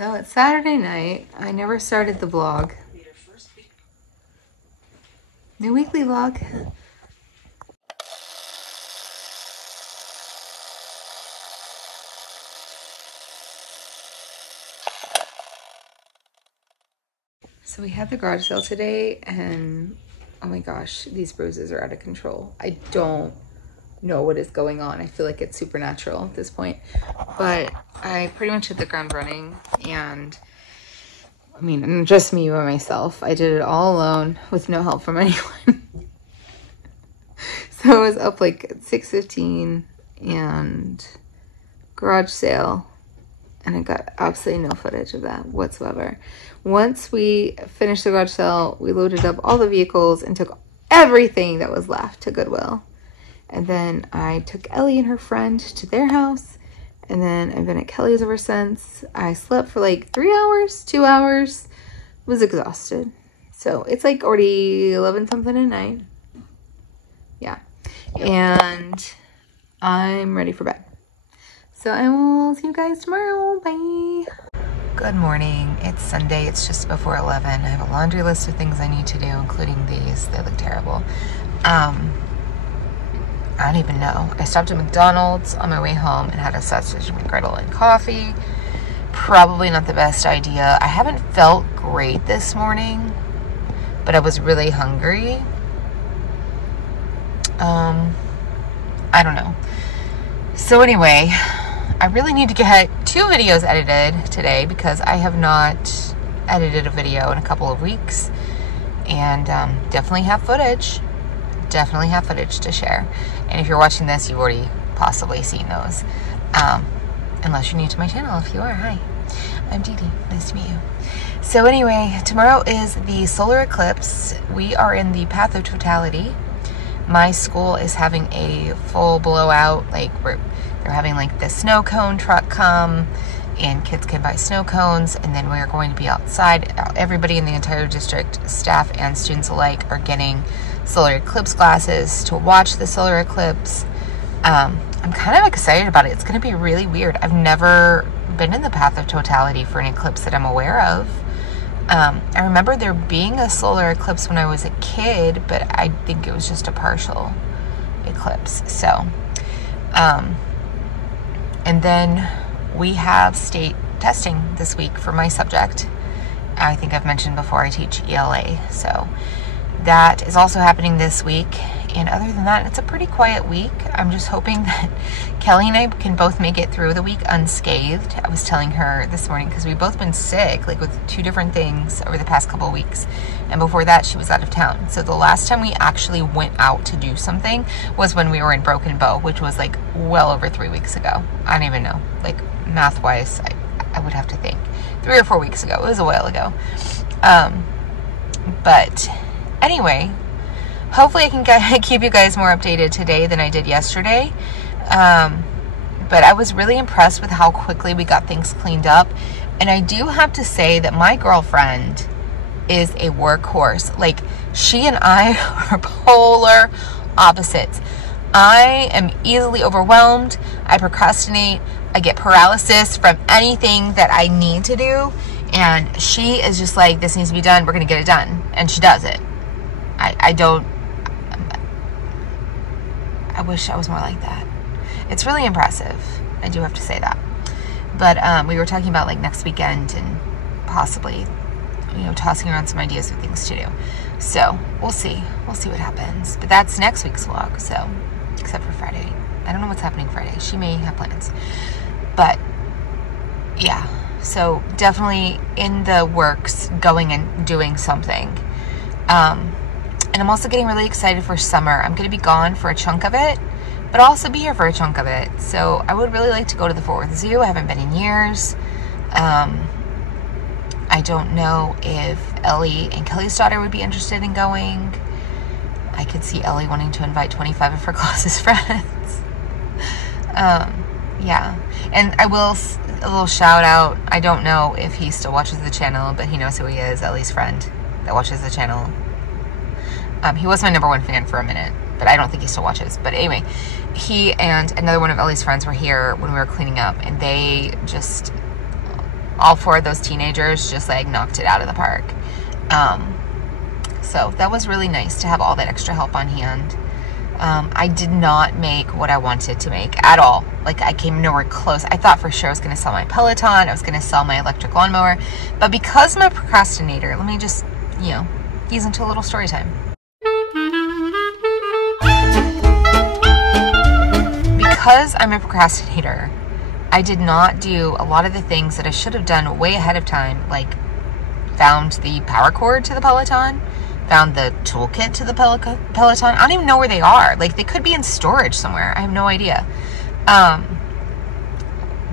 So it's Saturday night. I never started the vlog. New weekly vlog. So we had the garage sale today and oh my gosh, these bruises are out of control. I don't know what is going on. I feel like it's supernatural at this point, but I pretty much hit the ground running, and I mean, just me by myself. I did it all alone with no help from anyone. So I was up like at 6:15 and garage sale, and I got absolutely no footage of that whatsoever. Once we finished the garage sale, we loaded up all the vehicles and took everything that was left to Goodwill. And then I took Ellie and her friend to their house. And then I've been at Kelly's ever since. I slept for like 3 hours, 2 hours. Was exhausted. So it's like already 11 something at night. Yeah. And I'm ready for bed. So I will see you guys tomorrow. Bye. Good morning. It's Sunday. It's just before 11. I have a laundry list of things I need to do, including these. They look terrible. I don't even know. I stopped at McDonald's on my way home and had a sausage McGriddle and coffee. Probably not the best idea. I haven't felt great this morning, but I was really hungry. I don't know. So anyway, I really need to get 2 videos edited today because I have not edited a video in a couple of weeks, and definitely have footage. Definitely have footage to share. And if you're watching this, you've already possibly seen those. Unless you're new to my channel. If you are, hi. I'm Deedee. Nice to meet you. So anyway, tomorrow is the solar eclipse. We are in the path of totality. My school is having a full blowout. Like they're having like the snow cone truck come, and kids can buy snow cones, and then we are going to be outside. Everybody in the entire district, staff and students alike, are getting solar eclipse glasses to watch the solar eclipse. I'm kind of excited about it. It's going to be really weird. I've never been in the path of totality for an eclipse that I'm aware of. I remember there being a solar eclipse when I was a kid, but I think it was just a partial eclipse. So, and then we have state testing this week for my subject. I think I've mentioned before I teach ELA, so that is also happening this week. And other than that, it's a pretty quiet week. I'm just hoping that Kelly and I can both make it through the week unscathed. I was telling her this morning, because we've both been sick, like with 2 different things over the past couple of weeks. And before that, she was out of town. So the last time we actually went out to do something was when we were in Broken Bow, which was like well over 3 weeks ago. I don't even know. Like math-wise, I would have to think. 3 or 4 weeks ago. It was a while ago. But anyway, hopefully I can keep you guys more updated today than I did yesterday. But I was really impressed with how quickly we got things cleaned up. And I do have to say that my girlfriend is a workhorse. Like, she and I are polar opposites. I am easily overwhelmed. I procrastinate. I get paralysis from anything that I need to do. And she is just like, this needs to be done. We're going to get it done. And she does it. I wish I was more like that. It's really impressive. I do have to say that. But we were talking about like next weekend and possibly, tossing around some ideas of things to do. So we'll see. We'll see what happens. But that's next week's vlog. So, except for Friday. I don't know what's happening Friday. She may have plans. But yeah. So definitely in the works, going and doing something. And I'm also getting really excited for summer. I'm going to be gone for a chunk of it, but I'll also be here for a chunk of it. So I would really like to go to the Fort Worth Zoo. I haven't been in years. I don't know if Ellie and Kelly's daughter would be interested in going. I could see Ellie wanting to invite 25 of her closest friends. Yeah. And I will, a little shout out. I don't know if he still watches the channel, but he knows who he is, Ellie's friend that watches the channel. He was my #1 fan for a minute, but I don't think he still watches. But anyway, he and another one of Ellie's friends were here when we were cleaning up, and they just all 4 of those teenagers just like knocked it out of the park. So that was really nice to have all that extra help on hand. I did not make what I wanted to make at all. Like, I came nowhere close. I thought for sure I was going to sell my Peloton. I was going to sell my electric lawnmower. But because I'm a procrastinator, let me just, you know, ease into a little story time. Because I'm a procrastinator, I did not do a lot of the things that I should have done way ahead of time, like found the power cord to the Peloton, found the toolkit to the Peloton. I don't even know where they are. Like, they could be in storage somewhere. I have no idea.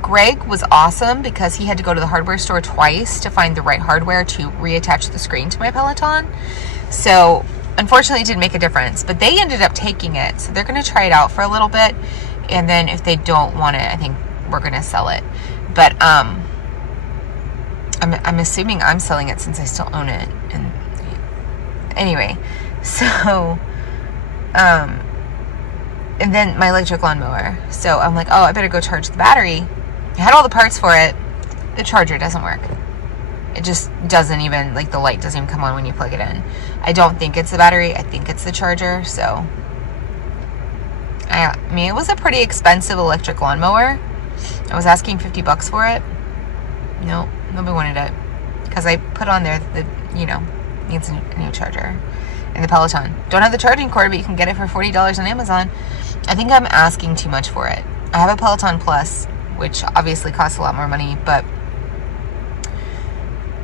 Greg was awesome because he had to go to the hardware store twice to find the right hardware to reattach the screen to my Peloton. So unfortunately it didn't make a difference, but they ended up taking it. So they're going to try it out for a little bit. And then if they don't want it, I think we're going to sell it. But I'm assuming I'm selling it since I still own it. And anyway, so, and then my electric lawnmower. So I'm like, oh, I better go charge the battery. I had all the parts for it. The charger doesn't work. It just doesn't even, like, the light doesn't even come on when you plug it in. I don't think it's the battery. I think it's the charger. So, I mean, it was a pretty expensive electric lawnmower. I was asking $50 for it. No, nobody wanted it. Because I put on there that, you know, needs a new charger. And the Peloton. Don't have the charging cord, but you can get it for $40 on Amazon. I think I'm asking too much for it. I have a Peloton Plus, which obviously costs a lot more money, but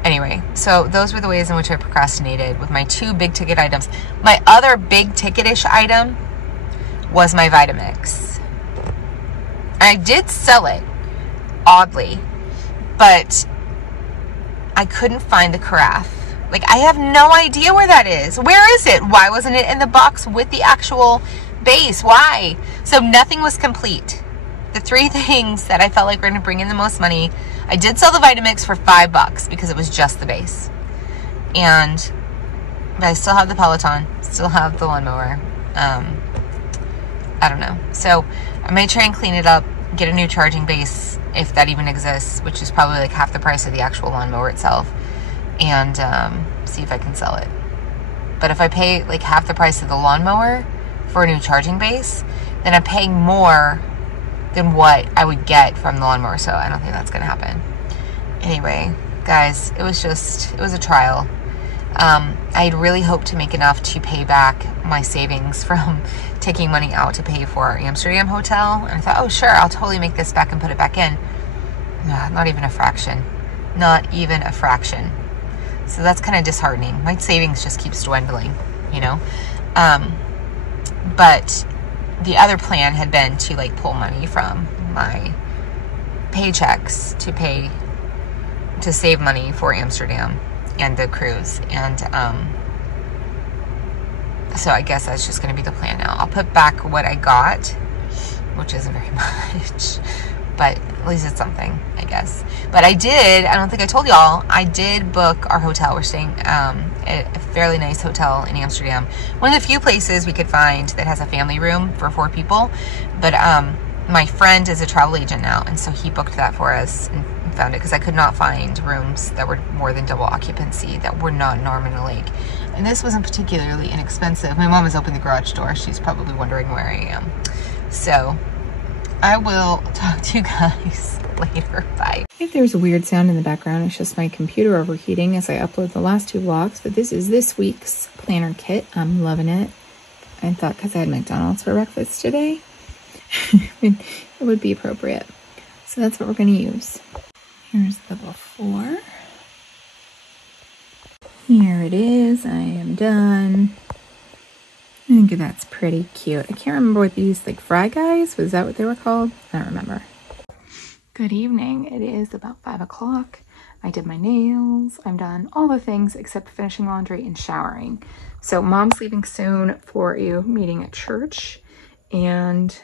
anyway, so those were the ways in which I procrastinated with my 2 big ticket items. My other big ticket-ish item was my Vitamix. I did sell it, oddly, but I couldn't find the carafe. Like, I have no idea where that is. Where is it? Why wasn't it in the box with the actual base? Why? So nothing was complete. The 3 things that I felt like were going to bring in the most money, I did sell the Vitamix for $5 because it was just the base. But I still have the Peloton, still have the lawnmower. I don't know. So I may try and clean it up, get a new charging base, if that even exists, which is probably like half the price of the actual lawnmower itself, and see if I can sell it. But if I pay like half the price of the lawnmower for a new charging base, then I'm paying more than what I would get from the lawnmower, so I don't think that's gonna happen. Anyway, guys, it was a trial. I had really hoped to make enough to pay back my savings from taking money out to pay for our Amsterdam hotel, and I thought, oh sure, I'll totally make this back and put it back in. Not even a fraction. Not even a fraction. So that's kind of disheartening. My savings just keeps dwindling, you know? But the other plan had been to like pull money from my paychecks to save money for Amsterdam and the cruise. And so I guess that's just going to be the plan now. I'll put back what I got, which isn't very much, but at least it's something, I guess. But I don't think I told y'all, I did book our hotel. We're staying at a fairly nice hotel in Amsterdam. One of the few places we could find that has a family room for 4 people. But my friend is a travel agent now, and so he booked that for us and found it, because I could not find rooms that were more than double occupancy that were not in Norman Lake. And this wasn't particularly inexpensive. My mom has opened the garage door. She's probably wondering where I am. So I will talk to you guys later. Bye. If there's a weird sound in the background, it's just my computer overheating as I upload the last 2 vlogs. But this is this week's planner kit. I'm loving it. I thought because I had McDonald's for breakfast today, it would be appropriate. So that's what we're going to use. Here's the before. Here it is. I am done. I think that's pretty cute. I can't remember what these, like, fry guys, was that what they were called? I don't remember. Good evening. It is about 5 o'clock. I did my nails. I'm done all the things except finishing laundry and showering. So mom's leaving soon for a meeting at church, and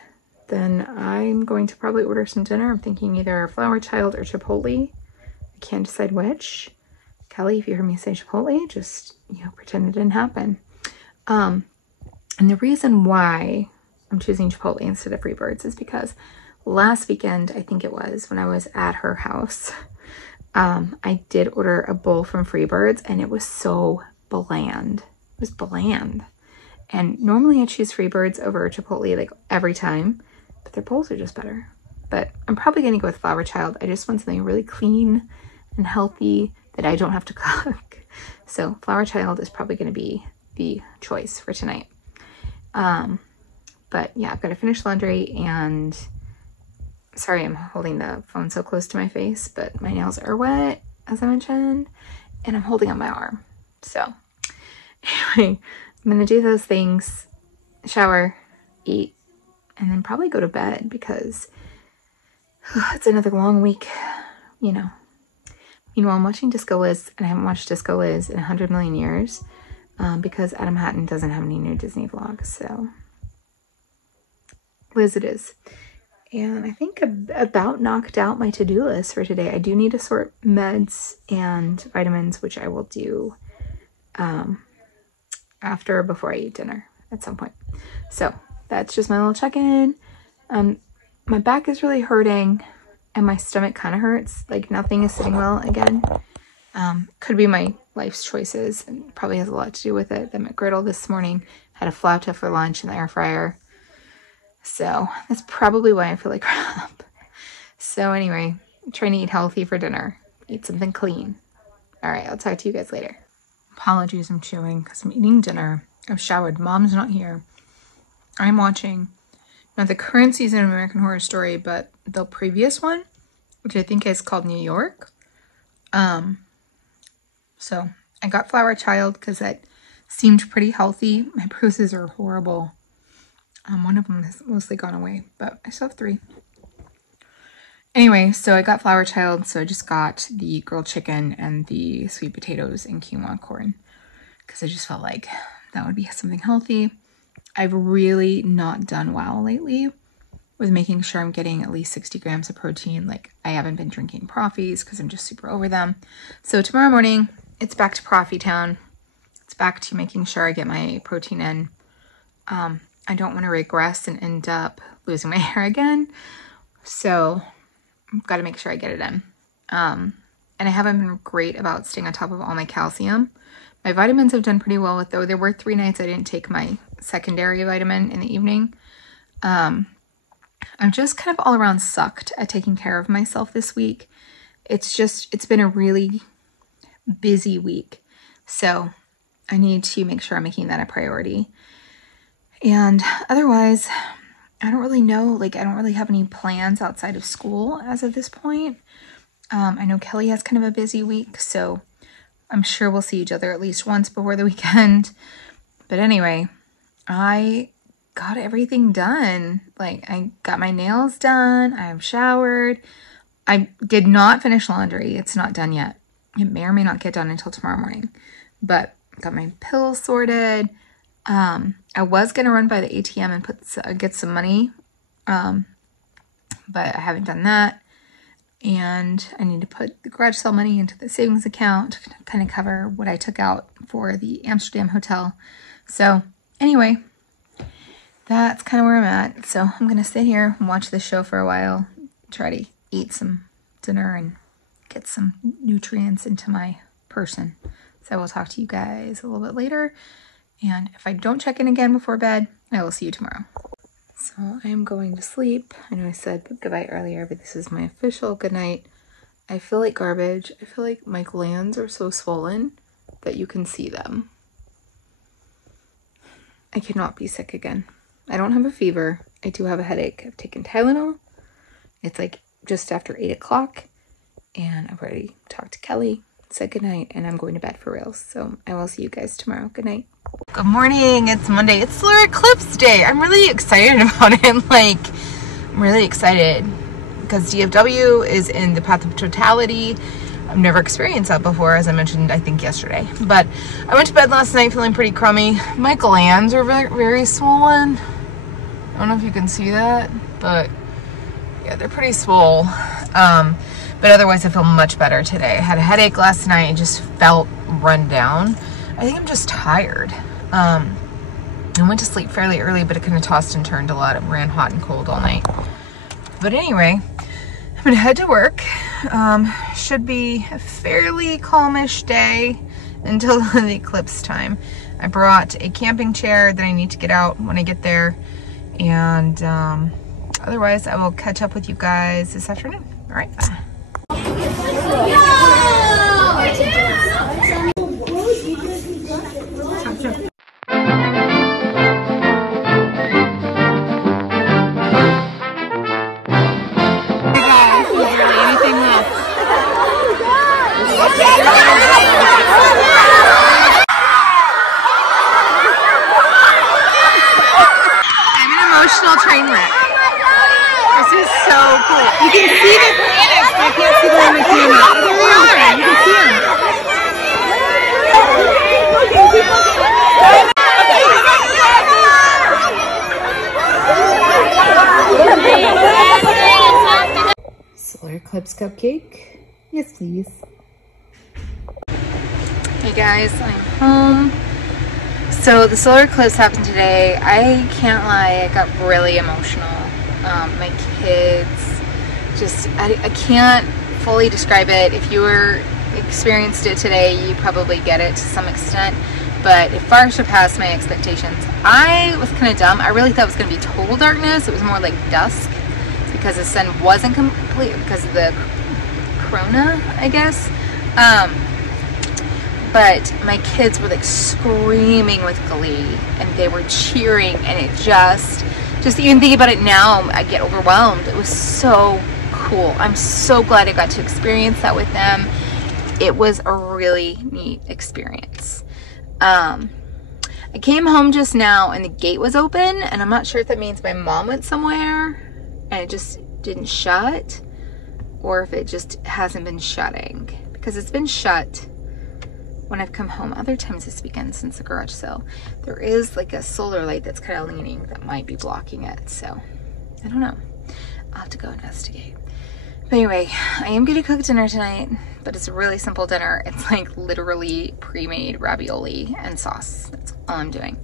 then I'm going to probably order some dinner. I'm thinking either Flower Child or Chipotle. I can't decide which. Kelly, if you heard me say Chipotle, just, you know, pretend it didn't happen. And the reason why I'm choosing Chipotle instead of Freebirds is because last weekend, I think it was, when I was at her house, I did order a bowl from Freebirds and it was so bland. It was bland. And normally I choose Freebirds over Chipotle like every time, but their bowls are just better. But I'm probably going to go with Flower Child. I just want something really clean and healthy that I don't have to cook. So Flower Child is probably going to be the choice for tonight. But yeah, I've got to finish laundry, and sorry I'm holding the phone so close to my face, but my nails are wet, as I mentioned, and I'm holding on my arm. So anyway, I'm going to do those things, shower, eat, and then probably go to bed because it's another long week, you know. Meanwhile, I'm watching Disco Liz, and I haven't watched Disco Liz in 100 million years because Adam Hatton doesn't have any new Disney vlogs, so Liz it is. And I think about knocked out my to-do list for today. I do need to sort meds and vitamins, which I will do after or before I eat dinner at some point. So that's just my little check-in. My back is really hurting and my stomach kind of hurts. Like nothing is sitting well again. Could be my life's choices and probably has a lot to do with it. The McGriddle this morning had a flauta for lunch in the air fryer. So that's probably why I feel like crap. So anyway, I'm trying to eat healthy for dinner. Eat something clean. All right, I'll talk to you guys later. Apologies, I'm chewing because I'm eating dinner. I've showered. Mom's not here. I'm watching not the current season of American Horror Story, but the previous one, which I think is called New York. So I got Flower Child because that seemed pretty healthy. My bruises are horrible. One of them has mostly gone away, but I still have 3. Anyway, so I got Flower Child, so I just got the grilled chicken and the sweet potatoes and quinoa corn because I just felt like that would be something healthy. I've really not done well lately with making sure I'm getting at least 60 grams of protein. Like I haven't been drinking Proffies because I'm just super over them. So tomorrow morning, it's back to Proffie Town. It's back to making sure I get my protein in. I don't want to regress and end up losing my hair again. So I've got to make sure I get it in. And I haven't been great about staying on top of all my calcium. My vitamins have done pretty well with, though there were 3 nights I didn't take my secondary vitamin in the evening. I'm just kind of all around sucked at taking care of myself this week. It's been a really busy week. So I need to make sure I'm making that a priority. And otherwise, I don't really know, like I don't really have any plans outside of school as of this point. I know Kelly has kind of a busy week, so I'm sure we'll see each other at least once before the weekend. But anyway, I got everything done. Like I got my nails done. I've showered. I did not finish laundry. It's not done yet. It may or may not get done until tomorrow morning, but got my pills sorted. I was going to run by the ATM and get some money, but I haven't done that. And I need to put the garage sale money into the savings account to kind of cover what I took out for the Amsterdam hotel. So anyway, that's kind of where I'm at. So I'm going to sit here and watch this show for a while, try to eat some dinner and get some nutrients into my person. So I will talk to you guys a little bit later. And if I don't check in again before bed, I will see you tomorrow. So I am going to sleep. I know I said goodbye earlier, but this is my official good night. I feel like garbage. I feel like my glands are so swollen that you can see them. I cannot be sick again. I don't have a fever. I do have a headache. I've taken Tylenol. It's like just after 8 o'clock. And I've already talked to Kelly, said goodnight, and I'm going to bed for real. So I will see you guys tomorrow. Good night. Good morning. It's Monday. It's Solar Eclipse Day. I'm really excited about it. Like, I'm really excited because DFW is in the path of totality. I've never experienced that before, as I mentioned, I think yesterday. But I went to bed last night feeling pretty crummy. My glands are very, very swollen. I don't know if you can see that, but yeah, they're pretty swole. But otherwise, I feel much better today. I had a headache last night and just felt run down. I think I'm just tired. I went to sleep fairly early, but it kind of tossed and turned a lot. It ran hot and cold all night. But anyway, I'm gonna head to work. Should be a fairly calmish day until the eclipse time. I brought a camping chair that I need to get out when I get there, and otherwise I will catch up with you guys this afternoon. All right, bye. Train wreck. This is so cool. You can see the planets, but I can't see them on the camera. There they are. You can see them. Solar eclipse cupcake. Yes, please. Hey guys, I'm home. So the solar eclipse happened today. I can't lie, I got really emotional. My kids, I can't fully describe it. If you experienced it today, you probably get it to some extent, but it far surpassed my expectations. I was kind of dumb. I really thought it was going to be total darkness. It was more like dusk because the sun wasn't complete because of the corona, I guess. But my kids were like screaming with glee and they were cheering, and it just even thinking about it now, I get overwhelmed. It was so cool. I'm so glad I got to experience that with them. It was a really neat experience. I came home just now and the gate was open, and I'm not sure if that means my mom went somewhere and it just didn't shut, or if it just hasn't been shutting, because it's been shut when I've come home other times this weekend since the garage sale. There is like a solar light that's kind of leaning that might be blocking it, so I don't know. I'll have to go investigate. But anyway, I am gonna cook dinner tonight, but it's a really simple dinner. It's like literally pre-made ravioli and sauce. That's all I'm doing.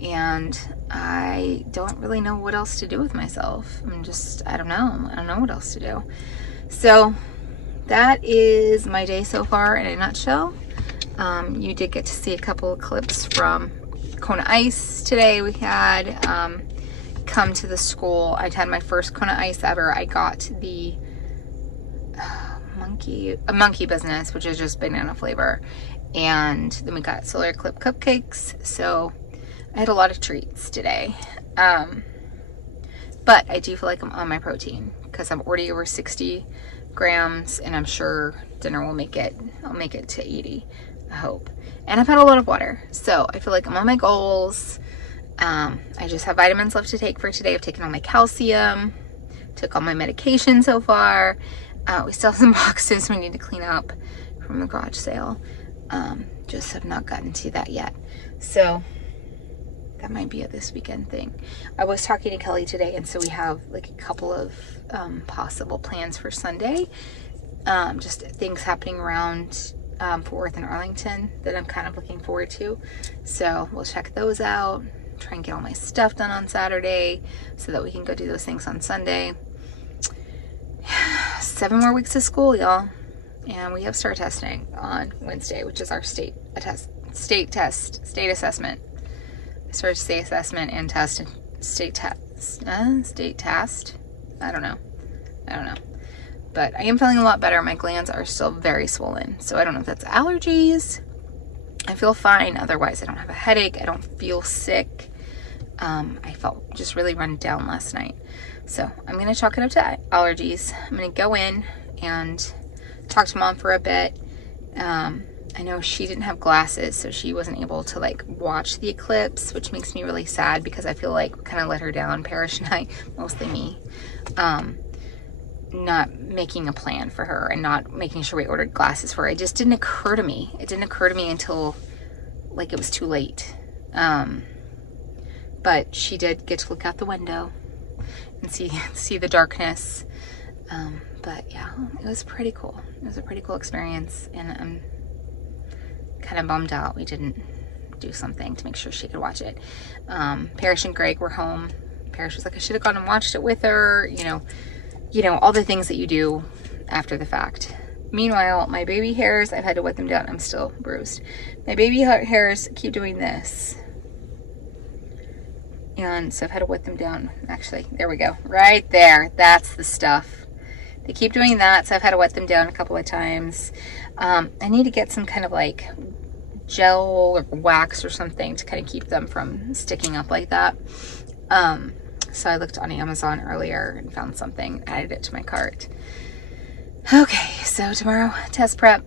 And I don't really know what else to do with myself. I don't know. I don't know what else to do. So that is my day so far in a nutshell. You did get to see a couple of clips from Kona Ice today. We had come to the school. I'd had my first Kona Ice ever. I got the monkey business, which is just banana flavor, and then we got solar eclipse cupcakes. So I had a lot of treats today, but I do feel like I'm on my protein because I'm already over 60 grams, and I'm sure dinner will make it. I'll make it to 80. I hope. And I've had a lot of water, so I feel like I'm on my goals. I just have vitamins left to take for today. I've taken all my calcium, took all my medication so far. We still have some boxes we need to clean up from the garage sale. Just have not gotten to that yet. So that might be a this weekend thing. I was talking to Kelly today, and so we have like a couple of possible plans for Sunday. Just things happening around Fort Worth and Arlington that I'm kind of looking forward to. So we'll check those out, try and get all my stuff done on Saturday so that we can go do those things on Sunday. 7 more weeks of school, y'all. And we have STAR testing on Wednesday, which is our state assessment. I started state assessment and test and state test. I don't know. But I am feeling a lot better. My glands are still very swollen, so I don't know if that's allergies. I feel fine otherwise. I don't have a headache. I don't feel sick. I felt just really run down last night. So I'm going to chalk it up to allergies. I'm going to go in and talk to Mom for a bit. I know she didn't have glasses, so she wasn't able to like watch the eclipse, which makes me really sad because I feel like we kind of let her down, Parrish and I, mostly me. Not making a plan for her and not making sure we ordered glasses for her. It just didn't occur to me. It didn't occur to me until like it was too late. But she did get to look out the window and see the darkness. But yeah, it was pretty cool. It was a pretty cool experience, and I'm kind of bummed out we didn't do something to make sure she could watch it. Parrish and Greg were home. Parrish was like, I should have gone and watched it with her. You know, all the things that you do after the fact. Meanwhile, my baby hairs, I've had to wet them down. I'm still bruised. My baby hairs keep doing this. And so I've had to wet them down. Actually, there we go. Right there. That's the stuff. They keep doing that, so I've had to wet them down a couple of times. I need to get some kind of like gel or wax or something to kind of keep them from sticking up like that. So I looked on Amazon earlier and found something, added it to my cart. Okay, so tomorrow, test prep,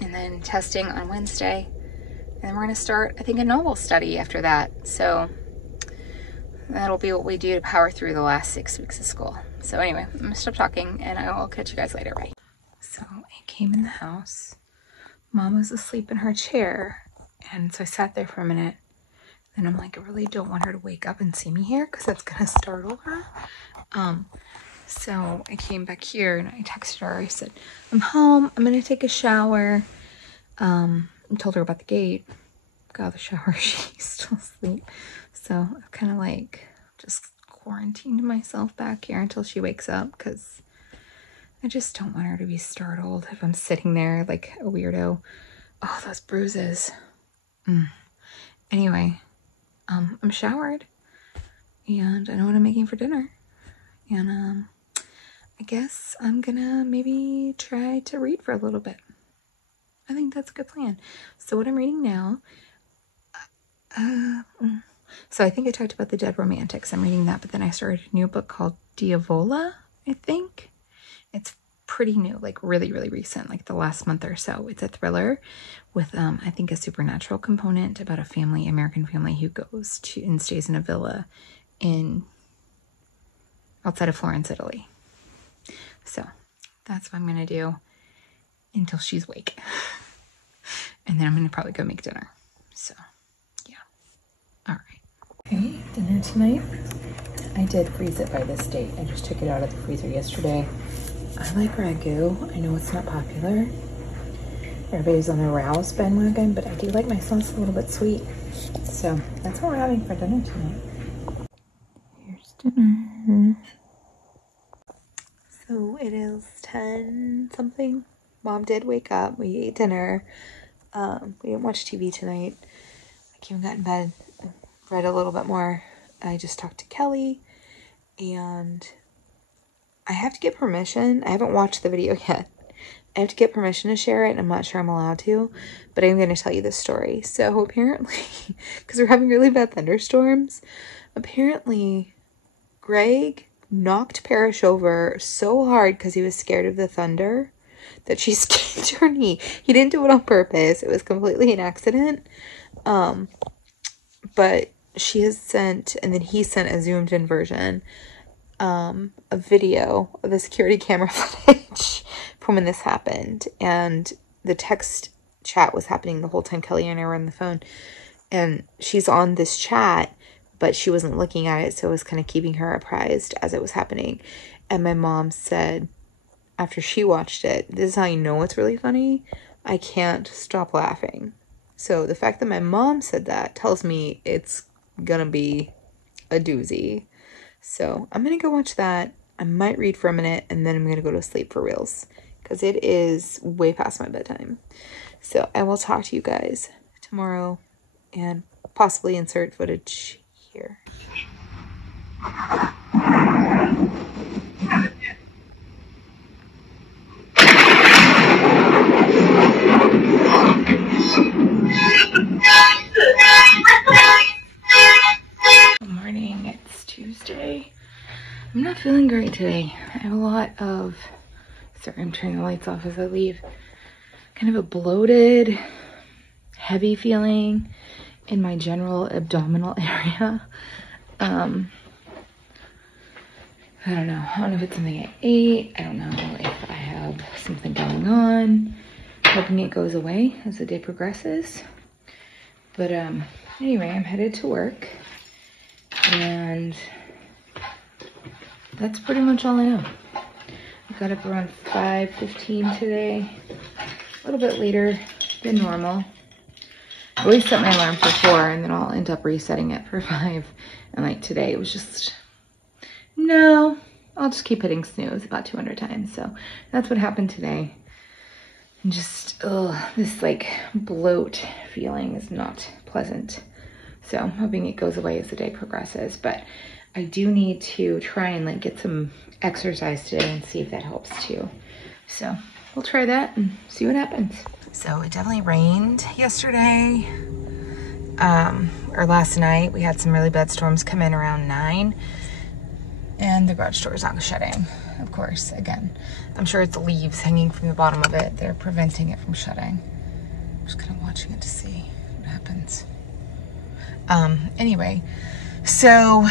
and then testing on Wednesday. And then we're gonna start, I think, a novel study after that. So that'll be what we do to power through the last 6 weeks of school. So anyway, I'm gonna stop talking and I will catch you guys later, bye. So I came in the house. Mom was asleep in her chair. And so I sat there for a minute. Then I'm like, I really don't want her to wake up and see me here because that's gonna startle her. So I came back here and I texted her. I said, I'm home. I'm gonna take a shower. I told her about the gate. Got out of the shower. She's still asleep. So I've kind of like just quarantined myself back here until she wakes up because I just don't want her to be startled if I'm sitting there like a weirdo. Oh, those bruises. Anyway, I'm showered and I know what I'm making for dinner. And I guess I'm gonna maybe try to read for a little bit. I think that's a good plan. So what I'm reading now, so I think I talked about The Dead Romantics. I'm reading that, but then I started a new book called Diavola, I think. It's pretty new, like really, really recent, like the last month or so. It's a thriller with, I think, a supernatural component about a family, American family, who goes to and stays in a villa outside of Florence, Italy. So that's what I'm gonna do until she's awake. And then I'm gonna probably go make dinner. So yeah. All right. Okay, dinner tonight. I did freeze it by this date. I just took it out of the freezer yesterday. I like ragu. I know it's not popular. Everybody's on the Rouse bandwagon, but I do like my sauce a little bit sweet. So that's what we're having for dinner tonight. Here's dinner. So it is 10 something. Mom did wake up. We ate dinner. We didn't watch TV tonight. I came and got in bed, read a little bit more. I just talked to Kelly and I have to get permission. I haven't watched the video yet. I have to get permission to share it. I'm not sure I'm allowed to, but I'm going to tell you this story. So apparently, because we're having really bad thunderstorms, apparently Greg knocked Parrish over so hard because he was scared of the thunder that she skinned her knee. He didn't do it on purpose. It was completely an accident. But she has sent, and then he sent a zoomed in version, a video of the security camera footage from when this happened. And the text chat was happening the whole time Kelly and I were on the phone. And she's on this chat, but she wasn't looking at it, so it was kind of keeping her apprised as it was happening. And my mom said, after she watched it, this is how you know it's really funny. I can't stop laughing. So the fact that my mom said that tells me it's gonna be a doozy. So I'm gonna go watch that. I might read for a minute, and then I'm gonna go to sleep for reals, because it is way past my bedtime. So I will talk to you guys tomorrow and possibly insert footage here. Good morning, it's Tuesday. I'm not feeling great today. I have a lot of, sorry, I'm turning the lights off as I leave. Kind of a bloated, heavy feeling in my general abdominal area. I don't know. I don't know if it's something I ate. I don't know if I have something going on. Hoping it goes away as the day progresses. But anyway, I'm headed to work. And that's pretty much all I know. I got up around 5:15 today. A little bit later than normal. I always set my alarm for 4 and then I'll end up resetting it for 5. And like today it was just, no, I'll just keep hitting snooze about 200 times. So that's what happened today. And just, this like bloat feeling is not pleasant. So I'm hoping it goes away as the day progresses. But I do need to try and like get some exercise today and see if that helps too. So we'll try that and see what happens. So it definitely rained yesterday, or last night. We had some really bad storms come in around 9, and the garage door is not shutting, of course. Again, I'm sure it's the leaves hanging from the bottom of it. They're preventing it from shutting. I'm just kind of watching it to see what happens. Anyway, so,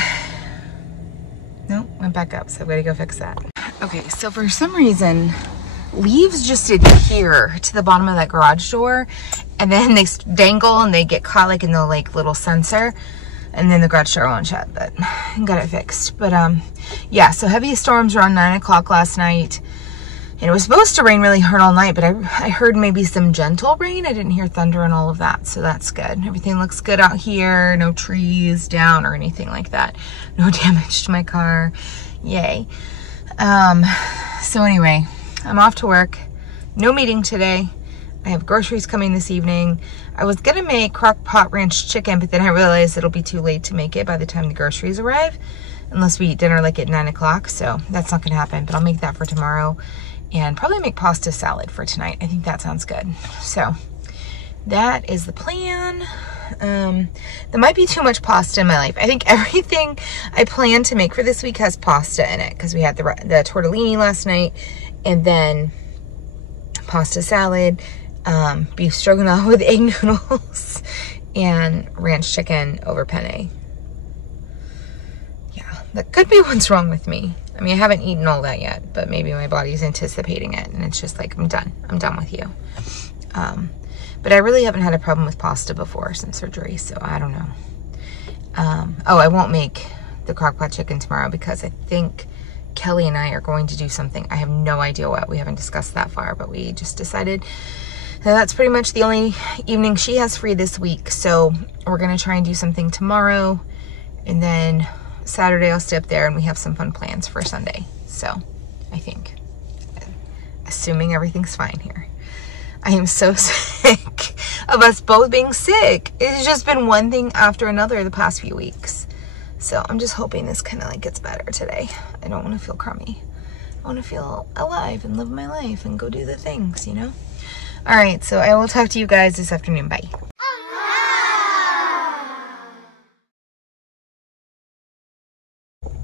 nope, went back up, so I've got to go fix that. Okay, so for some reason, leaves just adhere to the bottom of that garage door, and then they dangle and they get caught like in the like little sensor, and then the garage door won't shut. But I got it fixed. But yeah, so heavy storms around 9 o'clock last night, and it was supposed to rain really hard all night, but I heard maybe some gentle rain. I didn't hear thunder and all of that, so that's good. Everything looks good out here. No trees down or anything like that. No damage to my car. Yay. So anyway, I'm off to work. No meeting today. I have groceries coming this evening. I was gonna make crock pot ranch chicken, but then I realized it'll be too late to make it by the time the groceries arrive, unless we eat dinner like at 9 o'clock. So that's not gonna happen, but I'll make that for tomorrow and probably make pasta salad for tonight. I think that sounds good. So that is the plan. There might be too much pasta in my life. I think everything I plan to make for this week has pasta in it, because we had the tortellini last night, and then pasta salad, beef stroganoff with egg noodles, and ranch chicken over penne. Yeah, that could be what's wrong with me. I mean, I haven't eaten all that yet, but maybe my body's anticipating it, and it's just like, I'm done. I'm done with you. But I really haven't had a problem with pasta before since surgery, so I don't know. Oh, I won't make the crock pot chicken tomorrow because I think Kelly and I are going to do something. I have no idea what. We haven't discussed that far, but we just decided that that's pretty much the only evening she has free this week. So we're going to try and do something tomorrow, and then Saturday I'll stay up there and we have some fun plans for Sunday. So I think, assuming everything's fine here. I am so sick of us both being sick. It's just been one thing after another the past few weeks. So I'm just hoping this kind of like gets better today. I don't want to feel crummy. I want to feel alive and live my life and go do the things, you know? All right, so I will talk to you guys this afternoon. Bye.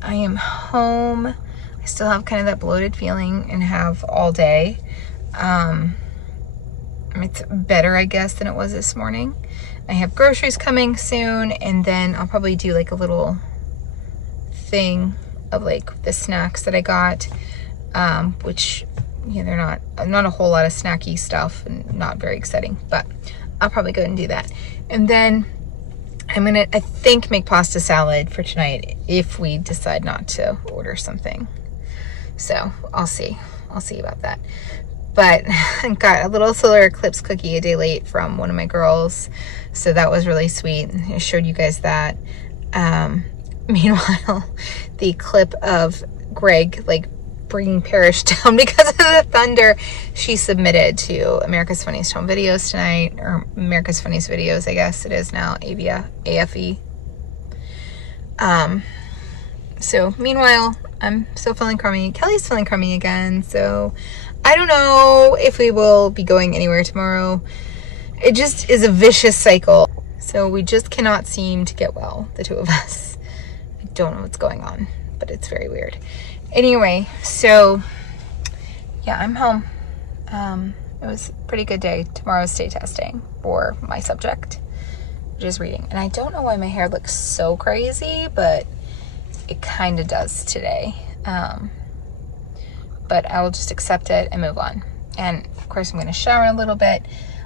I am home. I still have kind of that bloated feeling and have all day. It's better, I guess, than it was this morning. I have groceries coming soon, and then I'll probably do like a little thing of like the snacks that I got, which, yeah, they're not a whole lot of snacky stuff and not very exciting, but I'll probably go and do that. And then I'm gonna, I think, make pasta salad for tonight if we decide not to order something. So I'll see about that. But I got a little solar eclipse cookie a day late from one of my girls. So that was really sweet. I showed you guys that. Meanwhile, the clip of Greg like bringing Parrish down because of the thunder she submitted to America's Funniest Home Videos tonight, or America's Funniest Videos, I guess it is now, AFE. So meanwhile, I'm still feeling crummy. Kelly's feeling crummy again, so I don't know if we will be going anywhere tomorrow. It just is a vicious cycle. So we just cannot seem to get well, the two of us. I don't know what's going on, but it's very weird. Anyway, so yeah, I'm home. It was a pretty good day. Tomorrow's state testing for my subject, which is reading. And I don't know why my hair looks so crazy, but it kind of does today. But I will just accept it and move on. And of course, I'm going to shower in a little bit.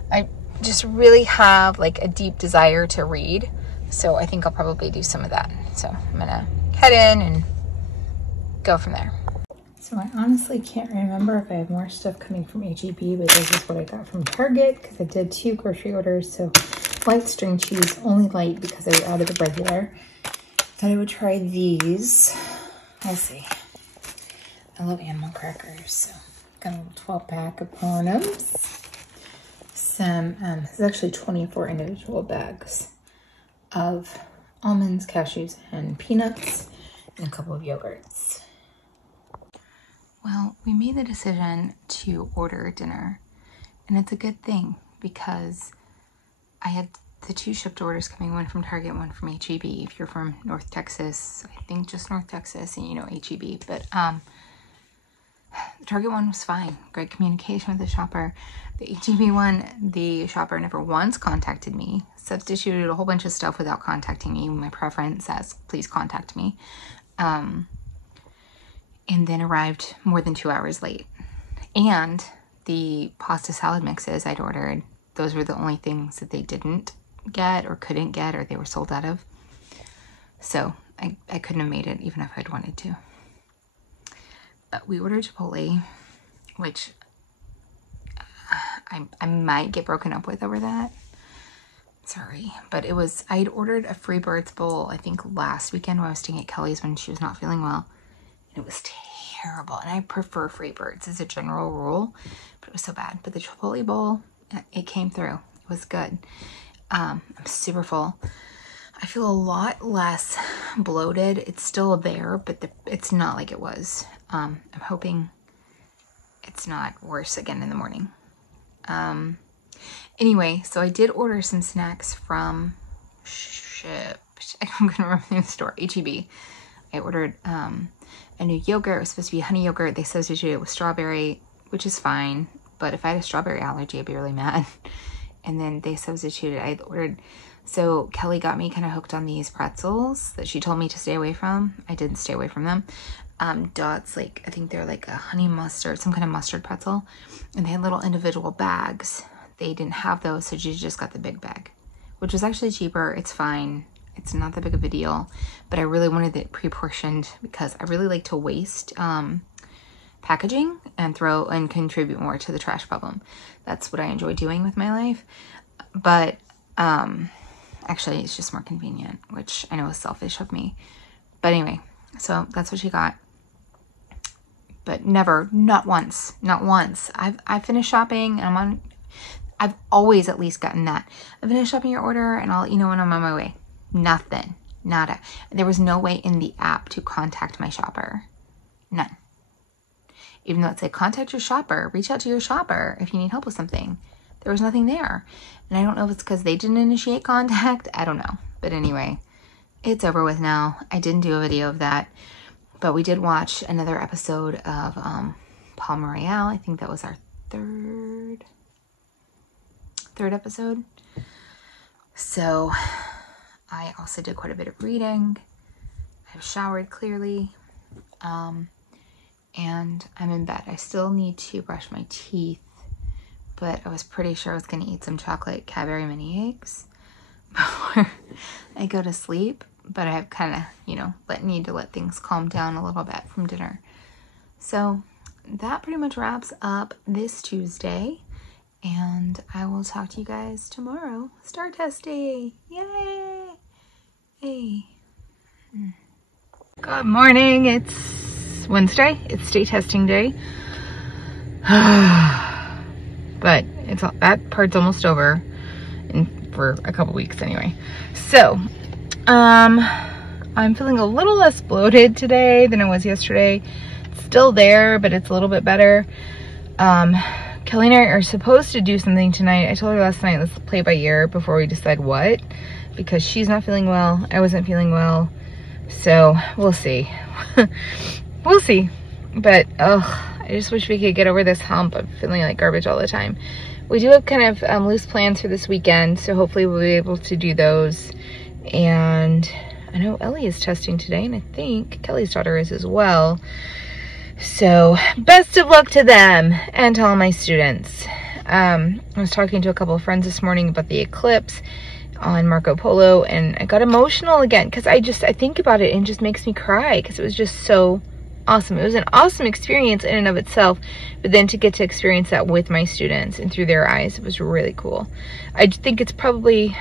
I just really have like a deep desire to read, so I think I'll probably do some of that. So I'm going to head in and go from there. So I honestly can't remember if I have more stuff coming from H-E-B, but this is what I got from Target because I did 2 grocery orders. So light string cheese, only light because I was out of the regular. Thought I would try these. Let's see. I love animal crackers, so got a little 12-pack of Parnums. Some, this is actually 24 individual bags of almonds, cashews, and peanuts, and a couple of yogurts. Well, we made the decision to order dinner, and it's a good thing because I had the 2 shipped orders coming, one from Target, one from H-E-B. If you're from North Texas, I think just North Texas, and you know H-E-B, but the Target one was fine. Great communication with the shopper. The H-E-B one, the shopper never once contacted me, substituted a whole bunch of stuff without contacting me. My preference says, please contact me. And then arrived more than 2 hours late. And the pasta salad mixes I'd ordered, those were the only things that they didn't get or couldn't get or they were sold out of. So I couldn't have made it even if I'd wanted to. But we ordered Chipotle, which I might get broken up with over that. Sorry. But it was, I'd ordered a Freebirds bowl, I think last weekend when I was staying at Kelly's when she was not feeling well. And it was terrible. And I prefer Freebirds as a general rule, but it was so bad. But the Chipotle bowl, it came through. It was good. I'm super full. I feel a lot less bloated. It's still there, but it's not like it was. I'm hoping it's not worse again in the morning. Anyway, so I did order some snacks from I'm gonna remember the name of the store, H-E-B. I ordered a new yogurt. It was supposed to be honey yogurt. They substituted it with strawberry, which is fine. But if I had a strawberry allergy, I'd be really mad. And then they substituted, I ordered, so Kelly got me kind of hooked on these pretzels that she told me to stay away from. I didn't stay away from them. Dots, like, I think they're like a honey mustard, some kind of mustard pretzel. And they had little individual bags. They didn't have those, so she just got the big bag, which was actually cheaper. It's fine. It's not that big of a deal. But I really wanted it pre-portioned because I really like to waste packaging and throw and contribute more to the trash problem. That's what I enjoy doing with my life. But actually it's just more convenient, which I know is selfish of me. But anyway, so that's what she got. But never, not once. I finished shopping and I've always at least gotten that. I finished shopping your order and I'll let you know when I'm on my way. Nothing. Nada. There was no way in the app to contact my shopper. None. Even though it said contact your shopper, reach out to your shopper if you need help with something. There was nothing there. And I don't know if it's because they didn't initiate contact. I don't know. But anyway, it's over with now. I didn't do a video of that. But we did watch another episode of Palm Royale. I think that was our third episode. So I also did quite a bit of reading. I've showered clearly. And I'm in bed. I still need to brush my teeth, but I was pretty sure I was going to eat some chocolate Cadbury mini eggs before I go to sleep, but I have kind of, you know, need to let things calm down a little bit from dinner. So that pretty much wraps up this Tuesday, and I will talk to you guys tomorrow. Star testing! Yay! Hey. Good morning. It's Wednesday. It's state testing day. But it's that part's almost over for a couple weeks anyway. So I'm feeling a little less bloated today than I was yesterday. It's still there, but it's a little bit better. Kelly and I are supposed to do something tonight. I told her last night, let's play by ear before we decide what, because she's not feeling well. I wasn't feeling well. So we'll see. We'll see. But I just wish we could get over this hump of feeling like garbage all the time. We do have kind of loose plans for this weekend, so hopefully we'll be able to do those. And I know Ellie is testing today, and I think Kelly's daughter is as well. So best of luck to them and to all my students. I was talking to a couple of friends this morning about the Eclipse on Marco Polo, and I got emotional again because I think about it and it just makes me cry because it was just so awesome. It was an awesome experience in and of itself, but then to get to experience that with my students and through their eyes, it was really cool. I think it's probably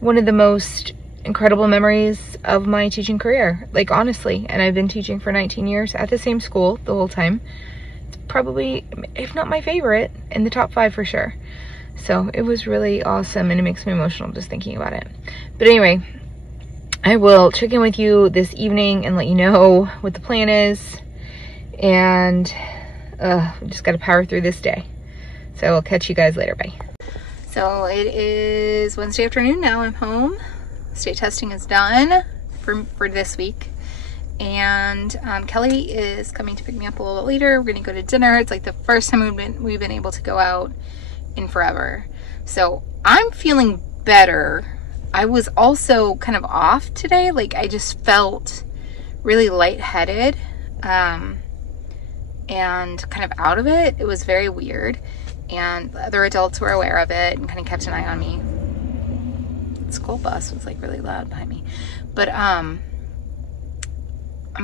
one of the most incredible memories of my teaching career, like honestly. And I've been teaching for 19 years at the same school the whole time. It's probably, if not my favorite, in the top 5 for sure. So it was really awesome, and it makes me emotional just thinking about it. But anyway, I will check in with you this evening and let you know what the plan is. And we just got to power through this day. So I'll catch you guys later. Bye. So it is Wednesday afternoon now. I'm home. State testing is done for this week. And Kelly is coming to pick me up a little bit later. We're going to go to dinner. It's like the first time we've been able to go out in forever. So I'm feeling better. I was also kind of off today. Like I just felt really lightheaded and kind of out of it. It was very weird. And the other adults were aware of it and kind of kept an eye on me. The school bus was like really loud behind me. But I'm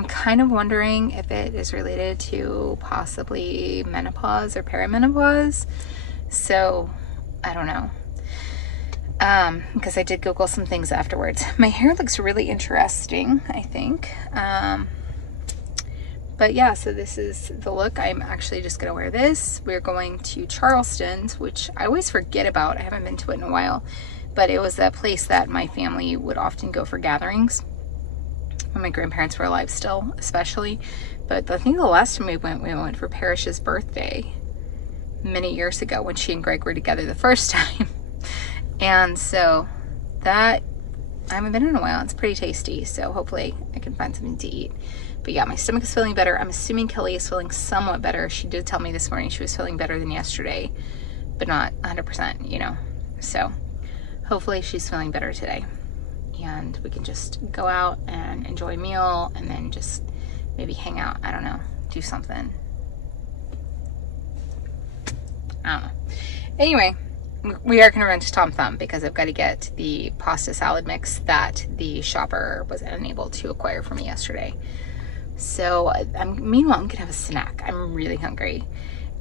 kind of wondering if it is related to possibly menopause or perimenopause. So I don't know. Because I did Google some things afterwards. My hair looks really interesting, I think. But yeah, so this is the look. I'm actually just gonna wear this. We're going to Charleston's, which I always forget about. I haven't been to it in a while, but it was a place that my family would often go for gatherings when my grandparents were alive still, especially. But I think the last time we went for Parrish's birthday many years ago when she and Greg were together the first time. And so that, I haven't been in a while. It's pretty tasty, so hopefully I can find something to eat. But yeah, my stomach is feeling better. I'm assuming Kelly is feeling somewhat better. She did tell me this morning she was feeling better than yesterday, but not 100%, you know. So hopefully she's feeling better today. And we can just go out and enjoy a meal and then just maybe hang out. I don't know, do something. I don't know. Anyway, we are going to run to Tom Thumb because I've got to get the pasta salad mix that the shopper was unable to acquire for me yesterday. So meanwhile, I'm going to have a snack. I'm really hungry.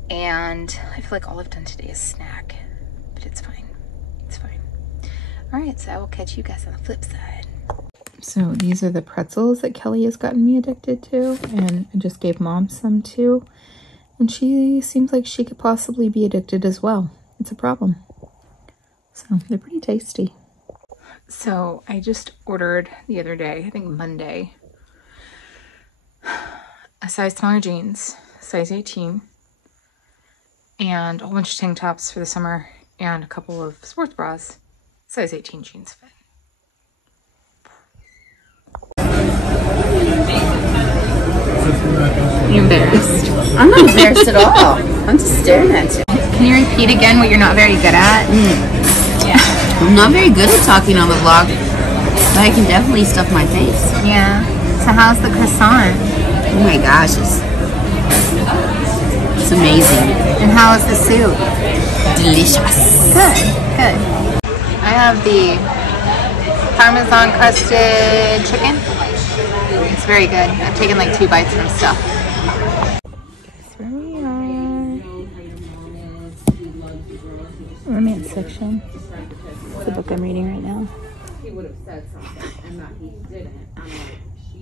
And I feel like all I've done today is snack. But it's fine. It's fine. All right, so I will catch you guys on the flip side. So these are the pretzels that Kelly has gotten me addicted to. And I just gave Mom some too. And she seems like she could possibly be addicted as well. It's a problem. So they're pretty tasty. So I just ordered the other day, I think Monday, a size smaller jeans, size 18, and a whole bunch of tank tops for the summer and a couple of sports bras, size 18 jeans fit. You embarrassed? I'm not embarrassed at all. I'm just staring at you. Can you repeat again what you're not very good at? Yeah. I'm not very good at talking on the vlog, but I can definitely stuff my face. Yeah. So how's the croissant? Oh my gosh, it's amazing. And how is the soup? Delicious. Good, good. I have the Parmesan crusted chicken. It's very good. I've taken like 2 bites from stuff. Guess where we are. Romance section. It's the book I'm reading right now.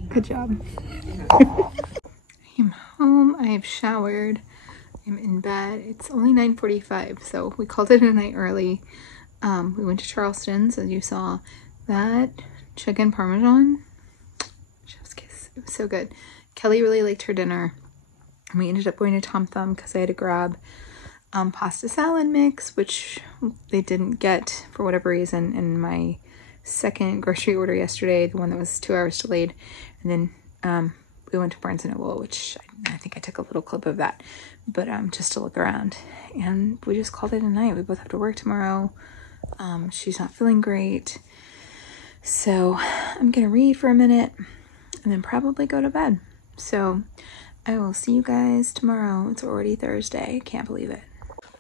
Good job. I'm home. I have showered. I'm in bed. It's only 9:45, so we called it a night early. We went to Charleston's, as you saw. That chicken parmesan, chef's kiss. It was so good. Kelly really liked her dinner. And we ended up going to Tom Thumb because I had to grab pasta salad mix, which they didn't get for whatever reason in my second grocery order yesterday, the one that was 2 hours delayed. And then we went to Barnes & Noble, which I think I took a little clip of that, but just to look around. And we just called it a night. We both have to work tomorrow. She's not feeling great. So I'm going to read for a minute and then probably go to bed. So I will see you guys tomorrow. It's already Thursday. Can't believe it.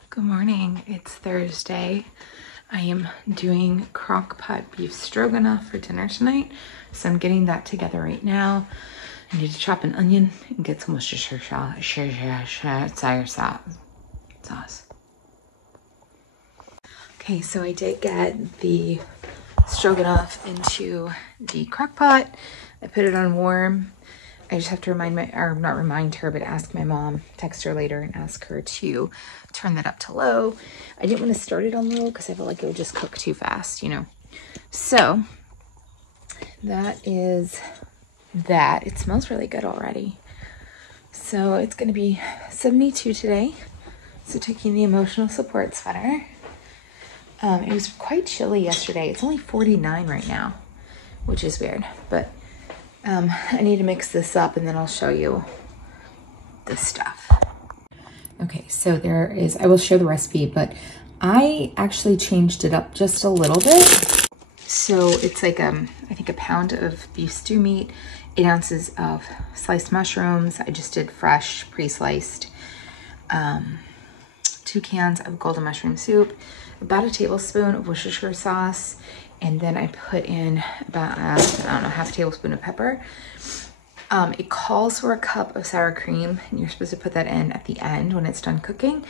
Good morning. It's Thursday. I am doing crock pot beef stroganoff for dinner tonight. So I'm getting that together right now. I need to chop an onion and get some Worcestershire sauce. Okay, so I did get the stroganoff into the crock pot. I put it on warm. I just have to not remind her, but ask my mom, text her later and ask her to turn that up to low. I didn't want to start it on low because I felt like it would just cook too fast, you know. So that is that. It smells really good already. So it's going to be 72 today. So taking the emotional support sweater. It was quite chilly yesterday. It's only 49 right now, which is weird, but I need to mix this up and then I'll show you the stuff. Okay, so I will share the recipe, but I actually changed it up just a little bit. So it's like, I think a pound of beef stew meat, 8 ounces of sliced mushrooms. I just did fresh, pre-sliced, 2 cans of golden mushroom soup, about a tablespoon of Worcestershire sauce, and then I put in about, I don't know, half a tablespoon of pepper. It calls for a cup of sour cream, and you're supposed to put that in at the end when it's done cooking.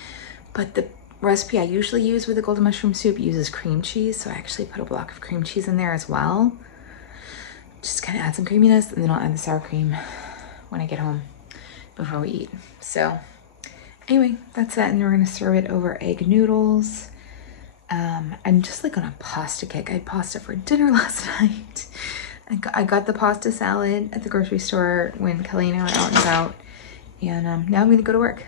But the recipe I usually use with the golden mushroom soup uses cream cheese, so I actually put a block of cream cheese in there as well. Just kind of add some creaminess, and then I'll add the sour cream when I get home before we eat. So anyway, that's that, and we're gonna serve it over egg noodles. I'm just like on a pasta kick. I had pasta for dinner last night. I got the pasta salad at the grocery store when Kelly and I were out and about. And now I'm gonna go to work.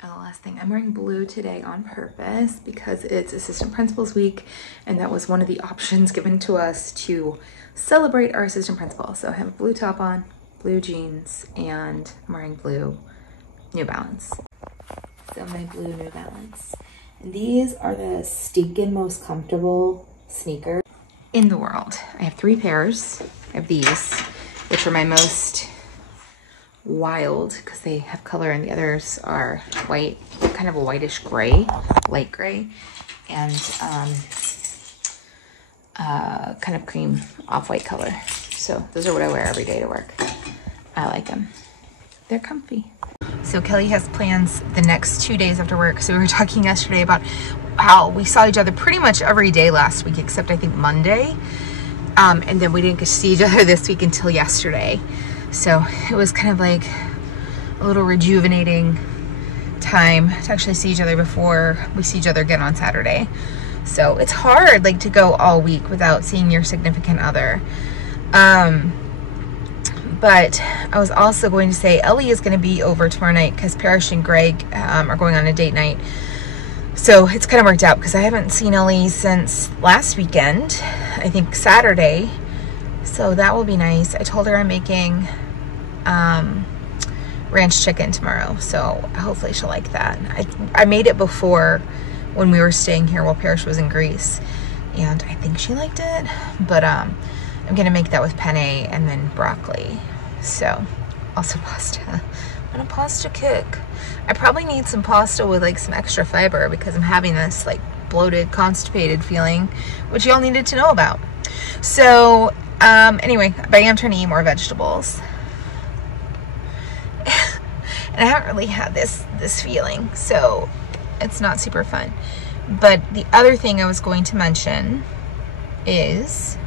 The last thing, I'm wearing blue today on purpose because it's Assistant Principals Week, and that was one of the options given to us to celebrate our Assistant Principal. So I have a blue top on, blue jeans, and I'm wearing blue New Balance. So my blue New Balance. And these are the stinking most comfortable sneakers in the world. I have 3 pairs. I have these, which are my most wild because they have color, and the others are white, kind of a whitish gray, light gray, and kind of cream off-white color. So those are what I wear every day to work. I like them. They're comfy. So Kelly has plans the next 2 days after work. So we were talking yesterday about how we saw each other pretty much every day last week, except I think Monday. And then we didn't get to see each other this week until yesterday. So it was kind of like a little rejuvenating time to actually see each other before we see each other again on Saturday. So it's hard like to go all week without seeing your significant other. But I was also going to say Ellie is going to be over tomorrow night because Parrish and Greg are going on a date night. So it's kind of worked out because I haven't seen Ellie since last weekend, I think Saturday. So that will be nice. I told her I'm making ranch chicken tomorrow, so hopefully she'll like that. I made it before when we were staying here while Parrish was in Greece, and I think she liked it. But I'm gonna make that with penne and then broccoli. So also pasta. I'm on a pasta kick. I probably need some pasta with like some extra fiber because I'm having this like bloated, constipated feeling, which y'all needed to know about. So anyway, but I am trying to eat more vegetables. And I haven't really had this feeling, so it's not super fun. But the other thing I was going to mention is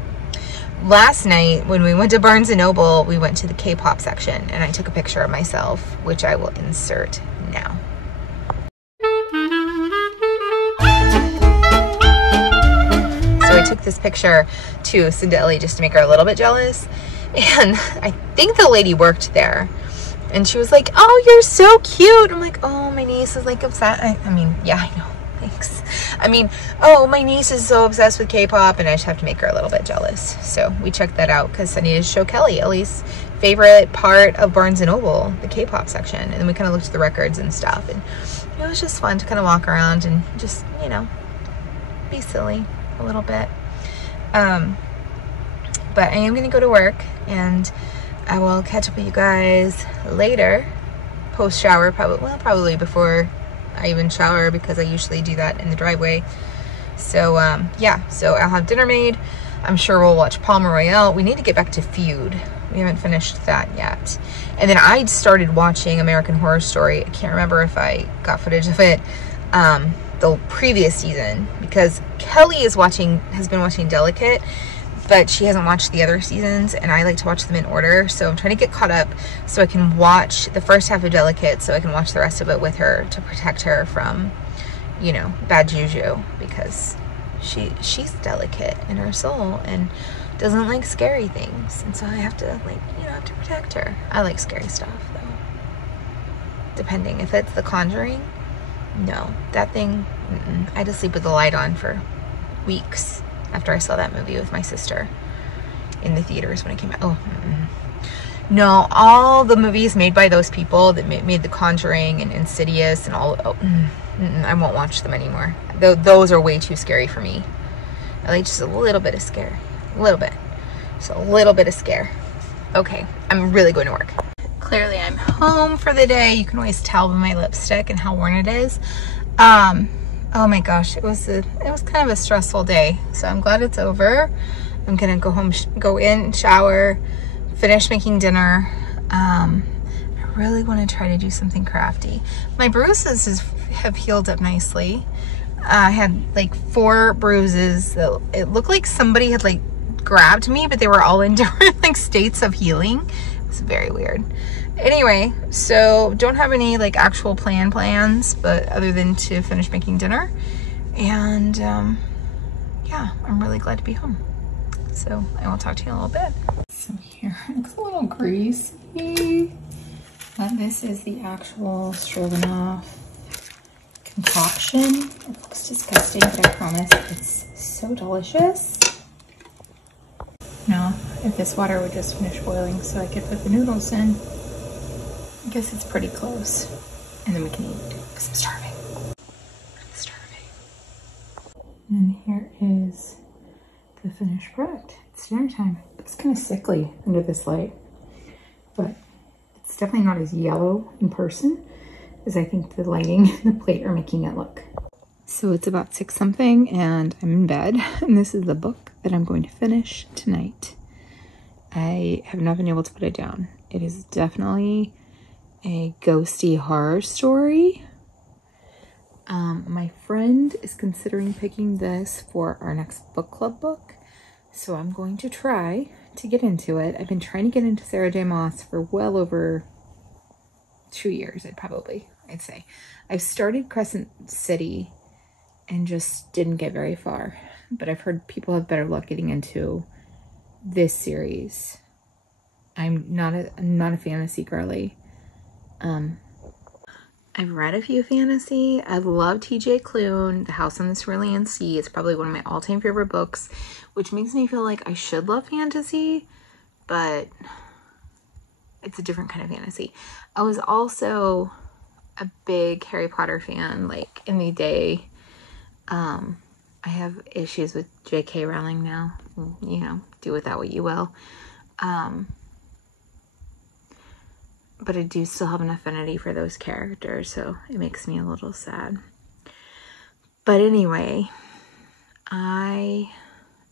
last night when we went to Barnes & Noble, we went to the K-pop section, and I took a picture of myself, which I will insert now. So I took this picture to send to Ellie just to make her a little bit jealous, and I think the lady worked there, and she was like, "Oh, you're so cute." I'm like, "Oh, my niece is like upset." I mean, yeah, I know. Thanks. I mean, oh, my niece is so obsessed with K-pop, and I just have to make her a little bit jealous. So we checked that out because I needed to show Kelly Ellie's favorite part of Barnes & Noble, the K-pop section. And then we kind of looked at the records and stuff, and it was just fun to kind of walk around and just, you know, be silly a little bit. But I am going to go to work, and I will catch up with you guys later, post-shower, probably before I even shower, because I usually do that in the driveway. So yeah, so I'll have dinner made. I'm sure we'll watch Palmer Royale. We need to get back to Feud. We haven't finished that yet. And then I started watching American Horror Story. I can't remember if I got footage of it the previous season, because Kelly has been watching Delicate, but she hasn't watched the other seasons, and I like to watch them in order. So I'm trying to get caught up so I can watch the first half of Delicate, so I can watch the rest of it with her to protect her from, you know, bad juju, because she's delicate in her soul and doesn't like scary things, and so I have to, like, you know, have to protect her. I like scary stuff though. Depending if it's The Conjuring, no, that thing, I had to sleep with the light on for weeks after I saw that movie with my sister in the theaters when it came out. Oh, no, all the movies made by those people that made The Conjuring and Insidious and all, I won't watch them anymore. Those are way too scary for me. I like just a little bit of scare. A little bit. So a little bit of scare. Okay, I'm really going to work. Clearly I'm home for the day. You can always tell by my lipstick and how worn it is. Oh my gosh, it was kind of a stressful day. So I'm glad it's over. I'm gonna go home, go in, shower, finish making dinner. I really want to try to do something crafty. My bruises have healed up nicely. I had like 4 bruises that it looked like somebody had like grabbed me, but they were all in different like states of healing. It's very weird. Anyway, so don't have any like actual plans, but other than to finish making dinner. And yeah, I'm really glad to be home. So I will talk to you in a little bit. So here, it looks a little greasy, but this is the actual stroganoff concoction. It looks disgusting, but I promise it's so delicious. Now, if this water would just finish boiling so I could put the noodles in, I guess it's pretty close. And then we can eat, because I'm starving. I'm starving. And here is the finished product. It's dinner time. It looks kind of sickly under this light, but it's definitely not as yellow in person as I think the lighting and the plate are making it look. So it's about 6 something and I'm in bed, and this is the book that I'm going to finish tonight. I have not been able to put it down. It is definitely a ghosty horror story. My friend is considering picking this for our next book club book, so I'm going to try to get into it. I've been trying to get into Sarah J. Maas for well over 2 years, I'd say. I've started Crescent City and just didn't get very far, but I've heard people have better luck getting into this series. I'm not a fantasy girly. I've read a few fantasy. I love T.J. Klune. The House on the Cerulean Sea is probably one of my all-time favorite books, which makes me feel like I should love fantasy, but it's a different kind of fantasy. I was also a big Harry Potter fan, like in the day. I have issues with J.K. Rowling now. You know, do with that what you will. But I do still have an affinity for those characters, so it makes me a little sad. But anyway, I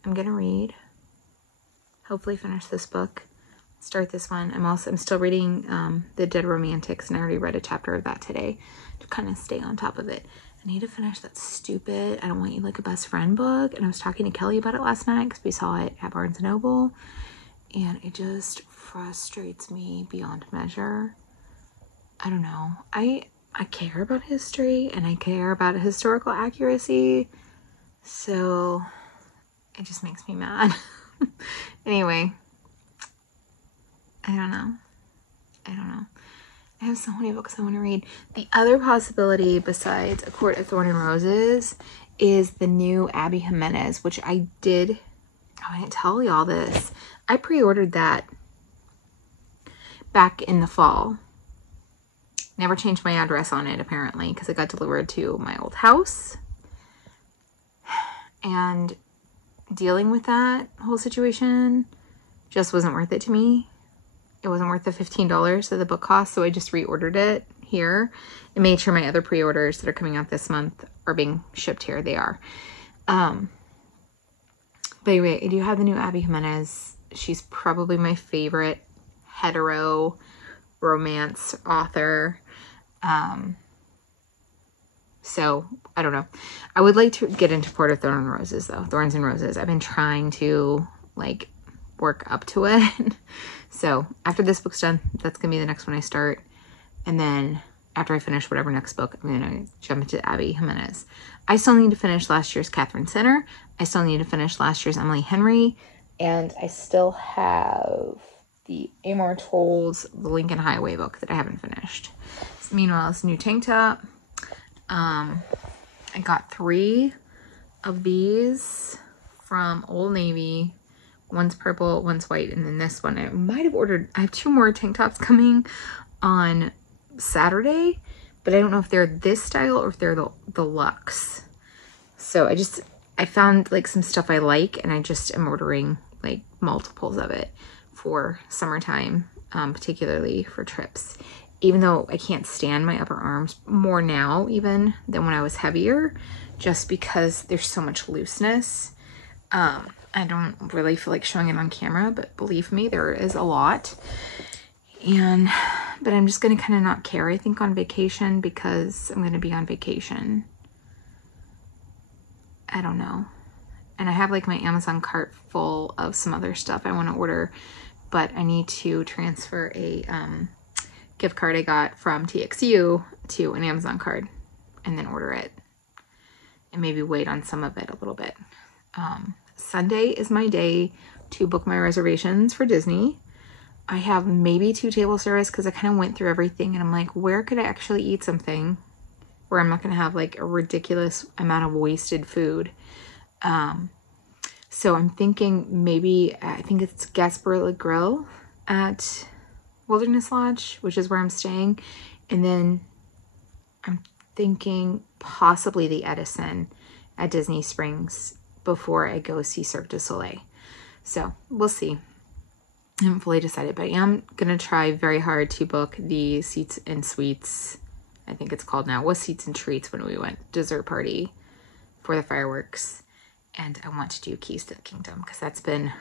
am gonna read, hopefully finish this book, start this one. I'm still reading The Dead Romantics, and I already read a chapter of that today to kind of stay on top of it. I need to finish that stupid I Don't Want You Like a Best Friend book, and I was talking to Kelly about it last night because we saw it at Barnes & Noble, and it just frustrates me beyond measure. I don't know. I care about history, and I care about historical accuracy, so it just makes me mad. Anyway, I don't know. I have so many books I want to read. The other possibility besides A Court of Thorn and Roses is the new Abby Jimenez, which I didn't tell y'all this. I pre-ordered that back in the fall. Never changed my address on it, apparently, because it got delivered to my old house. And dealing with that whole situation just wasn't worth it to me. It wasn't worth the $15 that the book cost, so I just reordered it here and made sure my other pre-orders that are coming out this month are being shipped here. They are. But anyway, I do have the new Abby Jimenez. She's probably my favorite hetero romance author. So I don't know. I would like to get into Court of Thorns and Roses though. Thorns and Roses. I've been trying to like work up to it. So after this book's done, that's gonna be the next one I start. And then after I finish whatever next book, I'm gonna jump into Abby Jimenez. I still need to finish last year's Catherine Center. I still need to finish last year's Emily Henry. And I still have the Amor Tolls, the Lincoln Highway book that I haven't finished. So meanwhile, it's new tank top. I got 3 of these from Old Navy. One's purple, one's white, and then this one I might have ordered. I have 2 more tank tops coming on Saturday, but I don't know if they're this style or if they're the luxe. So I found like some stuff I like, and I just am ordering like multiples of it for summertime, particularly for trips. Even though I can't stand my upper arms more now even than when I was heavier, just because there's so much looseness. I don't really feel like showing it on camera, but believe me, there is a lot. But I'm just gonna kind of not care, I think, on vacation, because I'm gonna be on vacation. I don't know. And I have like my Amazon cart full of some other stuff I want to order, but I need to transfer a gift card I got from TXU to an Amazon card and then order it, and maybe wait on some of it a little bit. Sunday is my day to book my reservations for Disney. I have maybe 2 table service because I kind of went through everything and I'm like, where could I actually eat something where I'm not going to have like a ridiculous amount of wasted food? So I'm thinking maybe, I think it's Gasparilla Grill at Wilderness Lodge, which is where I'm staying. And then I'm thinking possibly the Edison at Disney Springs before I go see Cirque du Soleil. So we'll see. I haven't fully decided, but I am going to try very hard to book the Seats and Sweets, I think it's called now. It was Seats and Treats when we went dessert party for the fireworks. And I want to do Keys to the Kingdom because that's been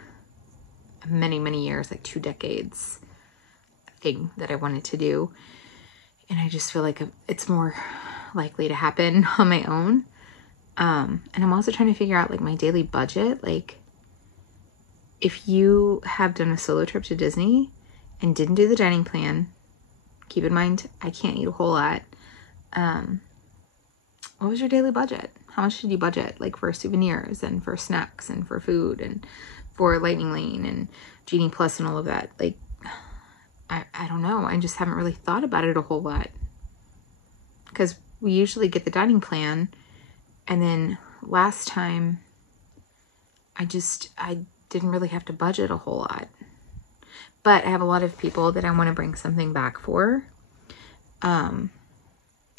many, many years, like 2 decades thing that I wanted to do. And I just feel like it's more likely to happen on my own. And I'm also trying to figure out like my daily budget. Like if you have done a solo trip to Disney and didn't do the dining plan, keep in mind, I can't eat a whole lot. What was your daily budget? How much did you budget like for souvenirs and for snacks and for food and for Lightning Lane and Genie Plus and all of that? Like, I don't know. I just haven't really thought about it a whole lot because we usually get the dining plan. And then last time I didn't really have to budget a whole lot, but I have a lot of people that I want to bring something back for.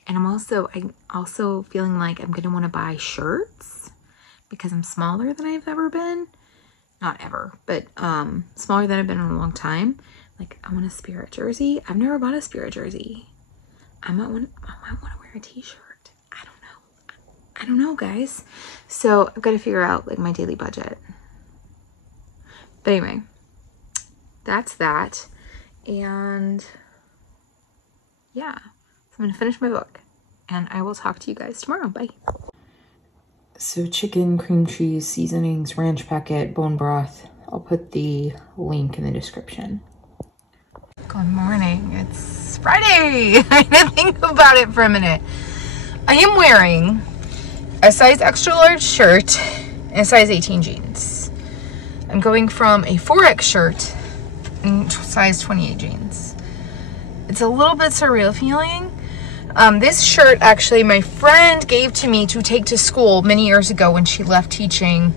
And I'm also feeling like I'm going to want to buy shirts because I'm smaller than I've ever been. Not ever, but smaller than I've been in a long time. Like I want a Spirit jersey. I've never bought a Spirit jersey. I might want to wear a t-shirt. I don't know, guys. So I've got to figure out like my daily budget. But anyway, that's that. And yeah, so I'm going to finish my book and I will talk to you guys tomorrow. Bye. So chicken, cream cheese, seasonings, ranch packet, bone broth. I'll put the link in the description. Good morning. It's Friday. I had to think about it for a minute. I am wearing a size extra large shirt and a size 18 jeans. I'm going from a 4X shirt and size 28 jeans. It's a little bit surreal feeling. This shirt actually my friend gave to me to take to school many years ago when she left teaching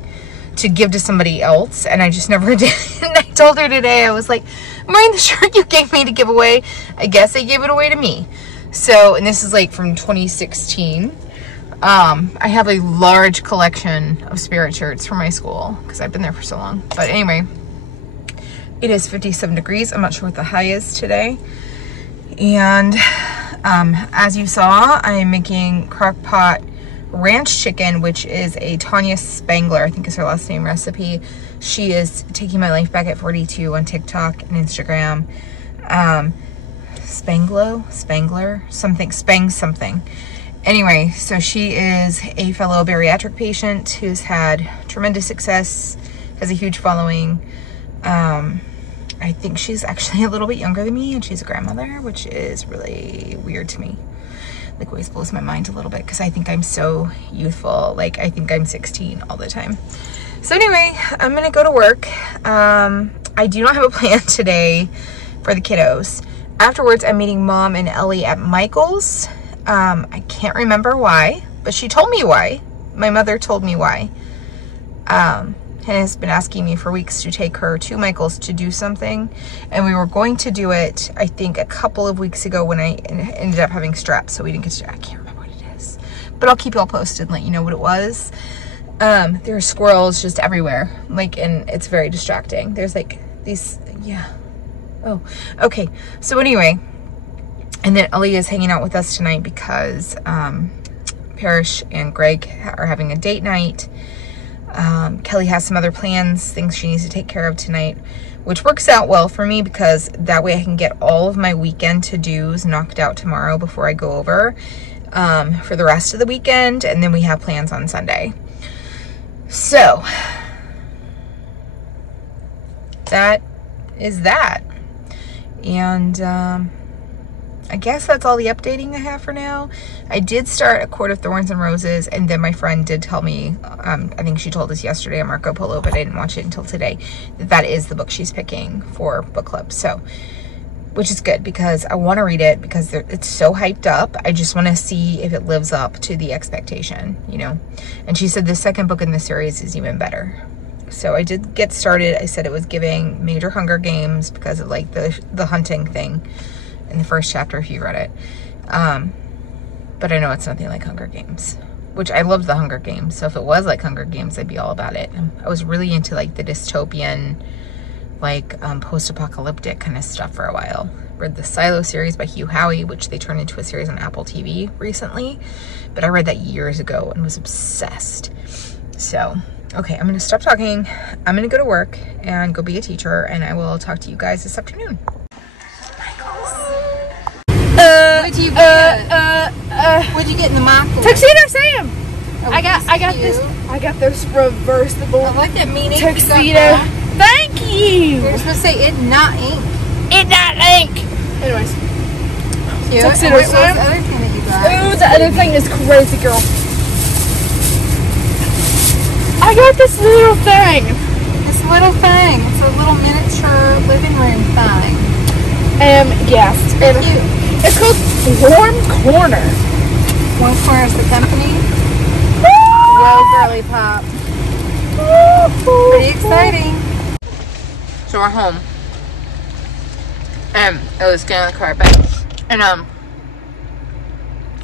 to give to somebody else, and I just never did. And I told her today, I was like, I'm wearing the shirt you gave me to give away. I guess I gave it away to me. So, and this is like from 2016. I have a large collection of Spirit shirts from my school because I've been there for so long. But anyway, it is 57 degrees. I'm not sure what the high is today. And as you saw, I am making crock pot ranch chicken, which is a Tanya Spangler, I think is her last name, recipe. She is taking my life back at 42 on TikTok and Instagram. Spangler, something. Anyway, so she is a fellow bariatric patient who's had tremendous success has a huge following. I think she's actually a little bit younger than me, and she's a grandmother, which is really weird to me. Like, always blows my mind a little bit because I think I'm so youthful. Like, I think I'm 16 all the time. So anyway, I'm gonna go to work. I do not have a plan today for the kiddos. Afterwards, I'm meeting Mom and Ellie at Michael's. I can't remember why, but she told me why. My mother told me why. And has been asking me for weeks to take her to Michael's to do something. And we were going to do it, I think, a couple of weeks ago when I ended up having strep, so we didn't get to do it. I can't remember what it is. But I'll keep you all posted and let you know what it was. There are squirrels just everywhere. Like, and it's very distracting. There's like these, yeah. Oh, okay. So anyway, and then Ellie is hanging out with us tonight because Parrish and Greg are having a date night. Kelly has some other plans, things she needs to take care of tonight, which works out well for me because that way I can get all of my weekend to-dos knocked out tomorrow before I go over for the rest of the weekend, and then we have plans on Sunday. So that is that. And I guess that's all the updating I have for now. I did start A Court of Thorns and Roses, and then my friend did tell me, I think she told us yesterday on Marco Polo, but I didn't watch it until today, that is the book she's picking for book club. So, which is good because I want to read it because it's so hyped up. I just want to see if it lives up to the expectation, you know. And she said the second book in the series is even better. So I did get started. I said it was giving major Hunger Games because of like the hunting thing in the first chapter if you read it. But I know it's nothing like Hunger Games, which I loved the Hunger Games. So if it was like Hunger Games, I'd be all about it. I was really into like the dystopian, like post-apocalyptic kind of stuff for a while. Read the Silo series by Hugh Howey, which they turned into a series on Apple TV recently. But I read that years ago and was obsessed. So, okay, I'm gonna stop talking. I'm gonna go to work and go be a teacher, and I will talk to you guys this afternoon. What'd you get in the Michaels? Tuxedo Sam. Oh, I got this reversible I like that meaning. tuxedo. Thank you. You're supposed to say it not ink. It not ink. Anyways, Cute. Tuxedo What was the Sam. other thing that you got? Ooh, the other thing is crazy, girl. I got this little thing. This little thing. It's a little miniature living room thing. Yes. And it's called Warm Corner. One corner of the company. Whoa, girly pop. Pretty exciting. So we're home. It was getting in the car, but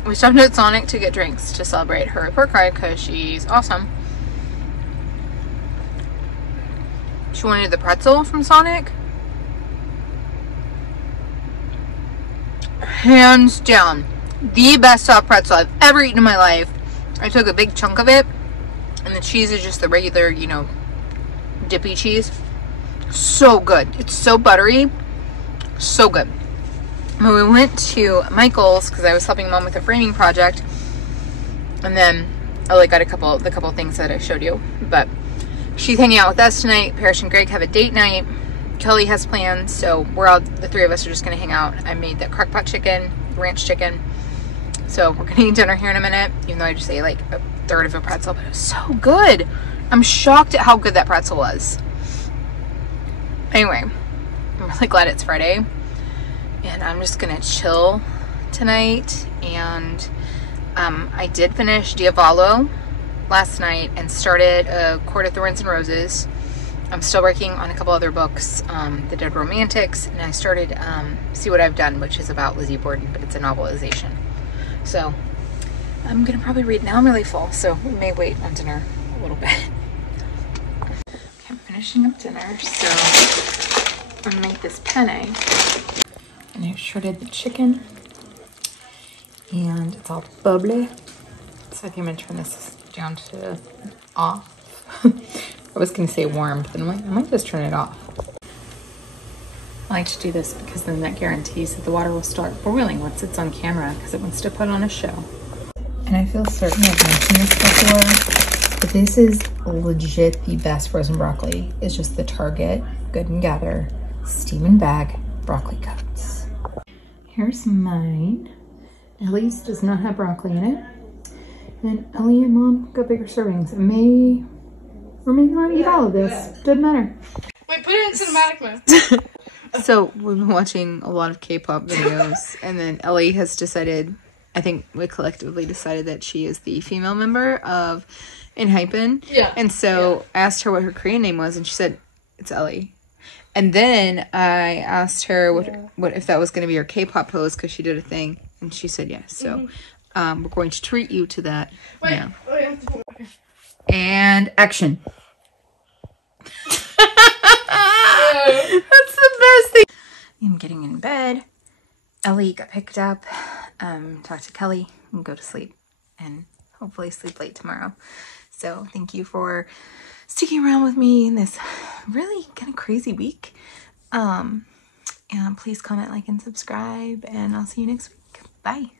we stopped at Sonic to get drinks to celebrate her report card because she's awesome. She wanted the pretzel from Sonic. Hands down, the best soft pretzel I've ever eaten in my life. I took a big chunk of it, and the cheese is just the regular, you know, dippy cheese. So good. It's so buttery. So good. When we went to Michael's, because I was helping Mom with a framing project, and then I got the couple things that I showed you, but she's hanging out with us tonight. Parrish and Greg have a date night. Kelly has plans, so the three of us are just gonna hang out. I made that crock-pot chicken, ranch chicken. So we're gonna eat dinner here in a minute, even though I just ate like a third of a pretzel, but it was so good. I'm shocked at how good that pretzel was. Anyway, I'm really glad it's Friday, and I'm just gonna chill tonight. And I did finish Diavolo last night and started A Court of Thorns and Roses. I'm still working on a couple other books, The Dead Romantics, and I started See What I've Done, which is about Lizzie Borden, but it's a novelization. So I'm gonna probably read. Now I'm really full, so we may wait on dinner a little bit. Okay, I'm finishing up dinner, so I'm gonna make this penne. And I've shredded the chicken, and it's all bubbly. So I think I'm gonna turn this down to off. I was gonna say warm, but I'm like, I might just turn it off. I like to do this because then that guarantees that the water will start boiling once it's on camera, because it wants to put on a show. And I feel certain I've mentioned this before, but this is legit the best frozen broccoli is just the Target Good and Gather steam and bag broccoli cuts. Here's mine. Ellie's does not have broccoli in it. And Ellie and Mom got bigger servings. It may or may not eat all of this. Doesn't matter. Wait, put it in cinematic mode. So we've been watching a lot of K-pop videos, and then Ellie has decided, I think we collectively decided that she is the female member of ENHYPEN. Yeah. And so I asked her what her Korean name was, and she said, it's Ellie. And then I asked her what if that was going to be her K-pop pose, because she did a thing, and she said yes. So we're going to treat you to that now. Wait, I have to put okay. And action. That's the best thing. I'm getting in bed. Ellie got picked up, talked to Kelly, and go to sleep, and hopefully sleep late tomorrow. So thank you for sticking around with me in this really kind of crazy week. And please comment, like, and subscribe, and I'll see you next week. Bye.